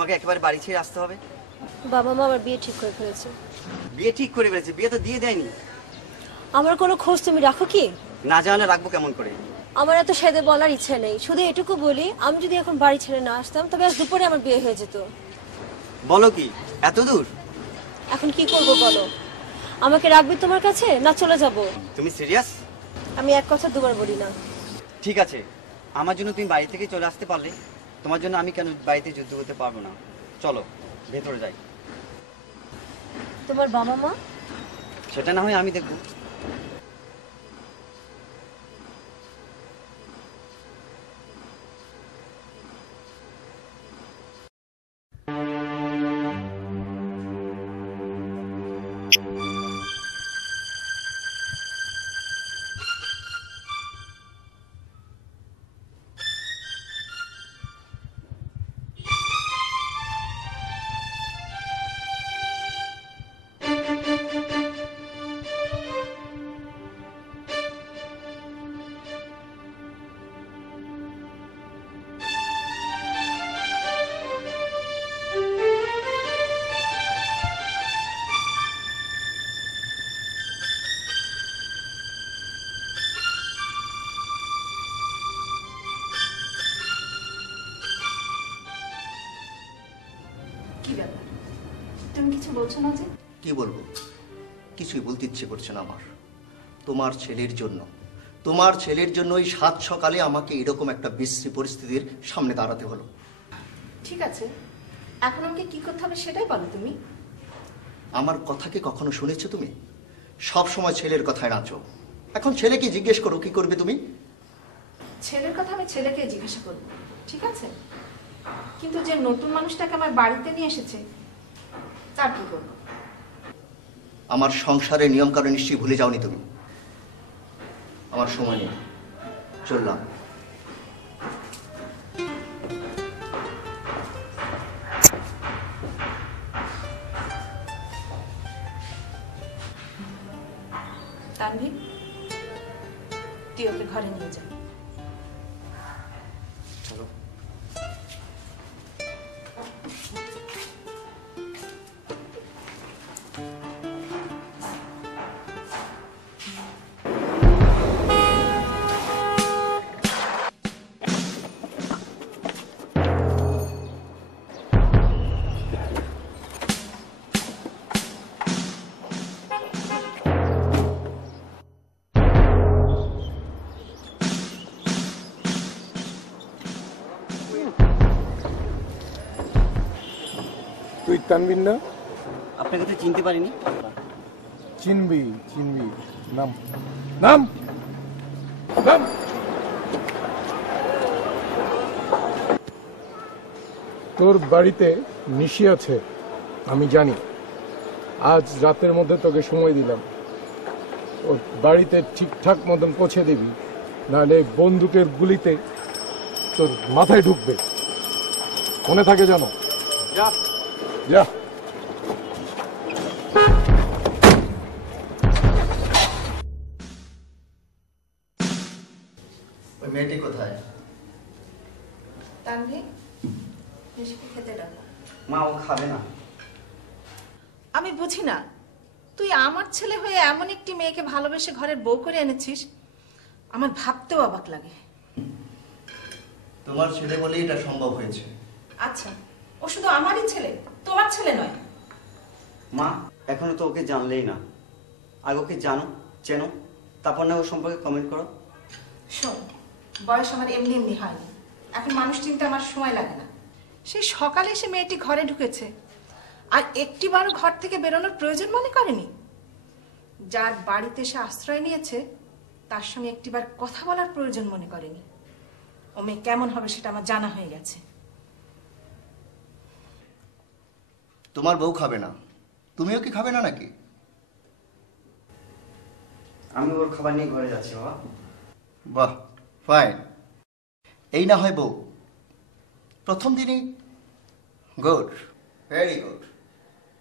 তোমাকে একেবারে বাড়ি ছেড়ে আসতে হবে? বাবা মা আমার বিয়ে ঠিক করে ফেলেছে। বিয়ে ঠিক করে ফেলেছে? বিয়ে তো দিয়ে দেয়নি। আমার কোনো খোঁজ তুমি রাখো কি? না জানলে রাখবো কেমন করে? আমার এত সেদে বলার ইচ্ছে নেই, শুধু এটুকু বলি আমি যদি এখন বাড়ি ছেড়ে না আসতাম তবে আজ দুপুরে আমার বিয়ে হয়ে যেত। বলো কি, এত দূর? এখন কি করব বলো? আমাকে রাখবে তোমার কাছে না চলে যাব? তুমি সিরিয়াস? আমি এক কথা দুবার বলি না। ঠিক আছে, আমার জন্য তুমি বাড়ি থেকে চলে আসতে পারলে তোমার জন্য আমি কেন বাড়িতে যুদ্ধ করতে পারবো না? চলো ভেতরে যাই। তোমার বাবা মা? সেটা না হয় আমি দেখবো। কি ব্যাপার, তুমি কিছু বলছো না যে? কি বলবো, কিছুই বলতে ইচ্ছে করছে না আমার। তোমার ছেলের জন্য ওই সাত সকালে আমাকে এরকম একটা বিশ্রী পরিস্থিতির সামনে দাঁড়াতে হলো। ঠিক আছে, এখন আমাকে কি করতে হবে সেটাই বলো তুমি। আমার কথা কি কখনো শুনেছো তুমি? সব সময় ছেলের কথায় নাচো। এখন ছেলেকে জিজ্ঞেস করো কি করবে তুমি। ছেলের কথা আমি ছেলেকে জিজ্ঞাসা করবো, ঠিক আছে, কিন্তু যে নতুন মানুষটাকে আমার বাড়িতে নিয়ে এসেছে তার কি করবো? আমার সংসারের নিয়ম কানুন নিশ্চয়ই ভুলে যাওনি তুমি। আমার সময় নেই, চললাম। তানভীর, তুই ওকে ঘরে নিয়ে যা। চলো। তুই তানবির না? আপনাকে তো চিনতে পারিনি। চিনবি নাম নাম নাম। তোর বাড়িতে নিশি আছে আমি জানি। আজ রাতের মধ্যে তোকে সময় দিলাম, ওর বাড়িতে ঠিকঠাক মতন পৌঁছে দিবি, নাহলে বন্দুকের গুলিতে তোর মাথায় ঢুকবে। মনে থাকে জানো? যা যা। ওই মেয়েটি কোথায়? তানভীর, নিশিকে খেতে ডাকো। মা, ও খাবে না। আমি বুঝি না, তুই আমার ছেলে হয়ে এমন একটি মেয়েকে ভালোবেসে ঘরের বউ করে এনেছিস, আমার ভাবতেও অবাক লাগে। তোমার ছেলে বলেই এটা সম্ভব হয়েছে। আচ্ছা, ও শুধু আমারই ছেলে, তোমার ছেলে নয়? মা, এখনো তো ওকে জানলেই না। আগে ওকে জানো, চেনো, তারপর না ও সম্পর্কে কমেন্ট করো। শোন, বয়স আমার এমনি এমনি হয়নি, এখন মানুষ চিনতে আমার সময় লাগে না। সেই সকালে এসে মেয়েটি ঘরে ঢুকেছে, আর একটিবারও ঘর থেকে বেরোনোর প্রয়োজন মনে করেনি। যার বাড়িতে সে আশ্রয় নিয়েছে তার সঙ্গে একটিবার কথা বলার প্রয়োজন মনে করেনি। ও মেয়ে কেমন হবে সেটা আমার জানা হয়ে গেছে। তোমার বউ খাবে না, তুমিও কি খাবে না নাকি? আমি ওর খাবার নিয়ে ঘরে যাচ্ছি বাবা। বাহ, ফাইন। এই না হয় বউ, প্রথম দিনই গুড, ভেরি গুড।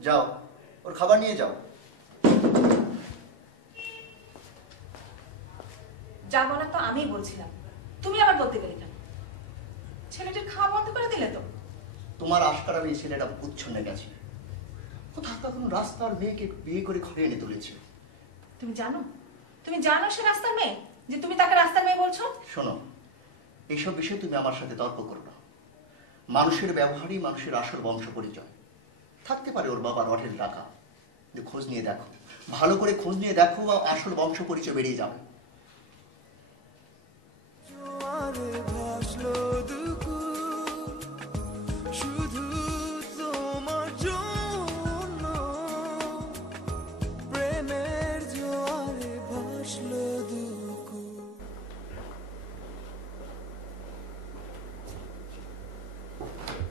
যাও, ওর খাবার নিয়ে যাও। যা বলার তো আমিই বলছিলাম, তুমি আবার বলতে গেলে কেন? ছেলেটির খাওয়া বন্ধ করে দিলে তো। তোমার আশকারা এই ছেলেটা উচ্ছন্নে গেছে। কোথাও কোনো রাস্তার মেয়েকে বিয়ে করে ঘরে এনে তুলেছে। তুমি জানো সে রাস্তার মেয়ে, যে তুমি তাকে রাস্তার মেয়ে বলছো? শোনো, এইসব বিষয়ে তুমি আমার সাথে তর্ক করো না। মানুষের ব্যবহারই মানুষের আসল বংশ পরিচয়। থাকতে পারে ওর বাবার অঢেল টাকা, কিন্তু খোঁজ নিয়ে দেখো, ভালো করে খোঁজ নিয়ে দেখো, বা আসল বংশ পরিচয় বেরিয়ে যাবে।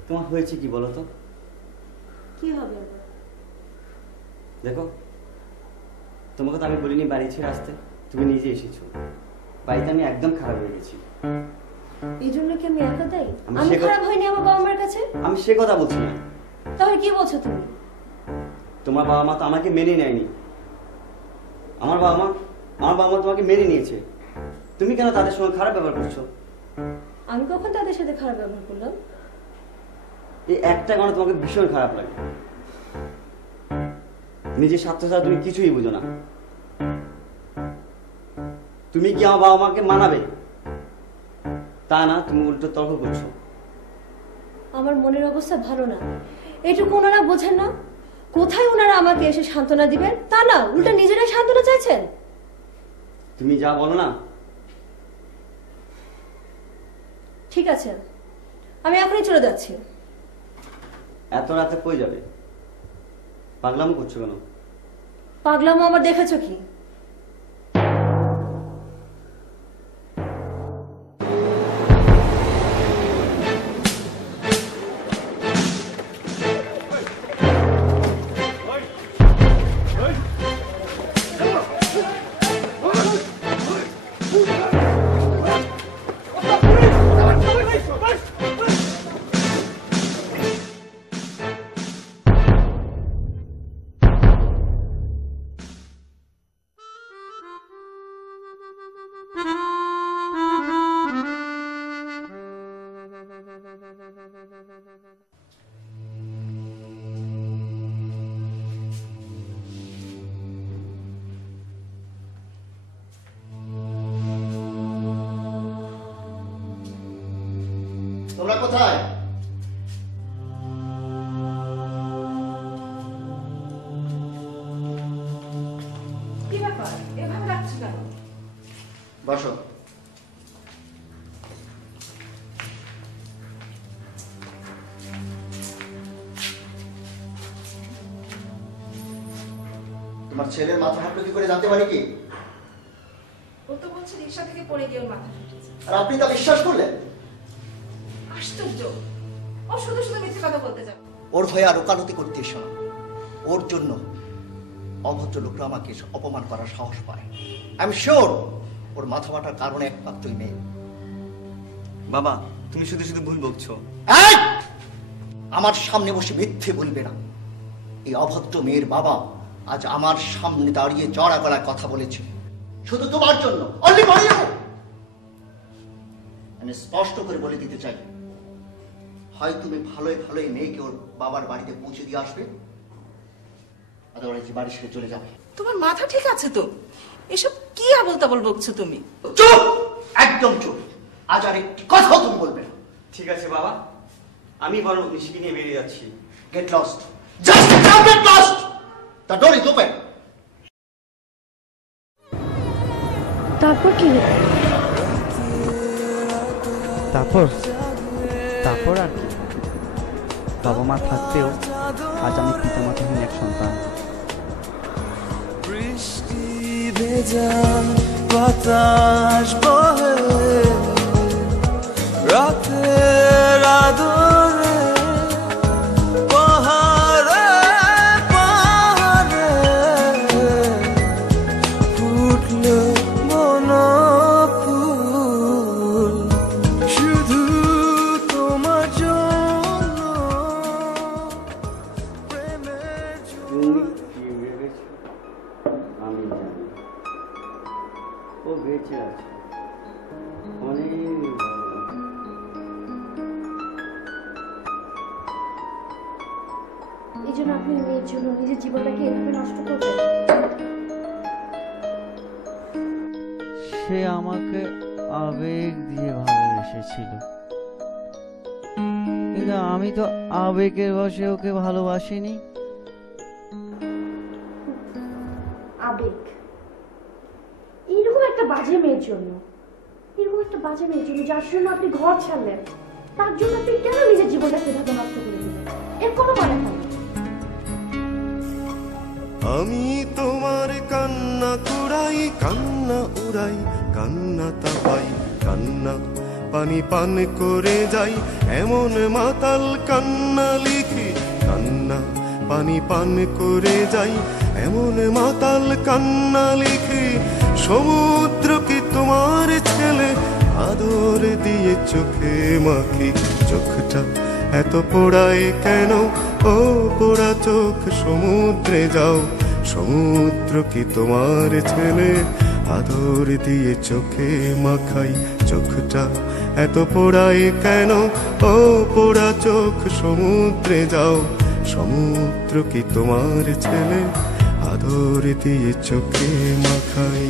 তোমার হয়েছে কি বলো তো? কি হবে আবার? দেখো, তোমাকে তো আমি বলিনি বাড়ি ছেড়ে আসতে, তুমি নিজে এসেছো। বাড়িতে আমি একদম খারাপ হয়ে গেছি। এই জন্য কি আমি একা দায়ী? আমি আমি সে কথা- খারাপ হয়নি আমার বাবা মার কাছে? আমি সে কথা বলছি না। তাহলে কি বলছো তুমি? তোমার বাবা মা তো আমাকে মেনে নেয়নি। আমার বাবা মা তোমাকে মেনে নিয়েছে। তুমি কেন তাদের সঙ্গে খারাপ ব্যবহার করছো? আমি কখন তাদের সাথে খারাপ ব্যবহার করলাম? এই একটা কারণে তোমাকে ভীষণ খারাপ লাগে। নিজের স্বার্থ ছাড়া তুমি কিছুই বুঝো না। তুমি কি আমার বাবা মাকে মানাবে? তা না, তুমি উল্টো তর্ক করছো। আমার মনের অবস্থা ভালো না, এটুকু ওনারা বোঝেন না? কোথায় ওনারা আমাকে এসে সান্ত্বনা দিবেন, তা না, উল্টা নিজেরাই সান্ত্বনা চাইছেন। তুমি যা বলো না। ঠিক আছে, আমি এখনই চলে যাচ্ছি। এত রাতে কই যাবে? পাগলামো করছো কেন? পাগলামো আমার দেখেছো কি? তোমরা কোথায়? কি ব্যাপার, এভাবে রাখছো কেন? বসো। তোমার ছেলের মাথা ফাটলো কি করে জানতে পারি কি? ও তো বলছে রিক্সা থেকে পড়ে গিয়ে ওর মাথা ফেটেছে। আর আপনি তা বিশ্বাস করলেন? আশ্চর্য, ও শুধু শুধু মিথ্যে কথা বলতে যাবে। ওর হয়ে আর ওকালতি করতে এসো না। ওর জন্য অভদ্র লোকরা আমাকে অপমান করার সাহস পায়। আই এম শিওর ওর মাথা ফাটার কারণে একমাত্রই মেয়ে। বাবা, তুমি শুধু শুধু ভুল বকছো। এই! আমার সামনে বসে মিথ্যে বলবে না। এই অভদ্র মেয়ের বাবা আজ আমার সামনে দাঁড়িয়ে চড়া গলায় কথা বলেছে শুধু তোমার জন্য। Only for you. আমি স্পষ্ট করে বলে দিতে চাই, হয় তুমি ভালোই ভালোই মেয়েকে ওর বাবার বাড়িতে পৌঁছে দিয়ে আসবে, আদারওয়াইজ বাড়ি ছেড়ে চলে যাবে। তোমার মাথা ঠিক আছে তো? এসব কি আবল তাবল বকছো তুমি? চুপ! একদম চুপ। আজ আর একটি কথাও তুমি বলবে না। ঠিক আছে বাবা, আমি বরং নিশিকে নিয়ে বেরিয়ে যাচ্ছি। Get lost. Just get lost. The door is open. তারপর কি হলো? তারপর আর কি, বাবা মা থাকতেও আজ আমি পিতামাতাহীন এক সন্তান। বৃষ্টি ভেজা বাতাস বহে রাতের আদরে পাহাড়ে পাহাড়ে ফুটলো বনফুল শুধু তোমার জন্য প্রেমের তুমি কি ভেবেছো আমি জানি। ও বেঁচে আছে, অনেক ভালো। এই জন্য আপনি মেয়ের জন্য নিজের জীবনটাকে এভাবে নষ্ট করবেন? সে আমাকে আবেগ দিয়ে ভালোবেসেছিল, কিন্তু আমি তো আবেগের বশে ওকে ভালোবাসিনি। আবেগ? এরকম একটা বাজে মেয়ের জন্য, এরকম একটা বাজে মেয়ের জন্য যার জন্য আপনি ঘর ছাড়লেন, তার জন্য আপনি কেন নিজের জীবনটা সেভাবে নষ্ট করে দিলেন? এর কোনো মানে হয় না। আমি তোমার কান্না কুড়াই, কান্না উড়াই, কান্না তাপাই, কান্না পানি পান করে যাই, এমন মাতাল কান্না লিখি, কান্না পানি পান করে যাই, এমন মাতাল কান্না লিখি। সমুদ্র কি তোমার ছেলে, আদর দিয়ে চোখে মাখি, চোখটা এত পোড়ায় কেন, ও পোড়া চোখ সমুদ্রে যাও। সমুদ্র কি তোমার ছেলে, আদর দিয়ে চোখে মাখাই, চোখটা এত পোড়ায় কেন, ও পোড়া চোখ সমুদ্রে যাও। সমুদ্র কি তোমার ছেলে, আদর দিয়ে চোখে মাখাই।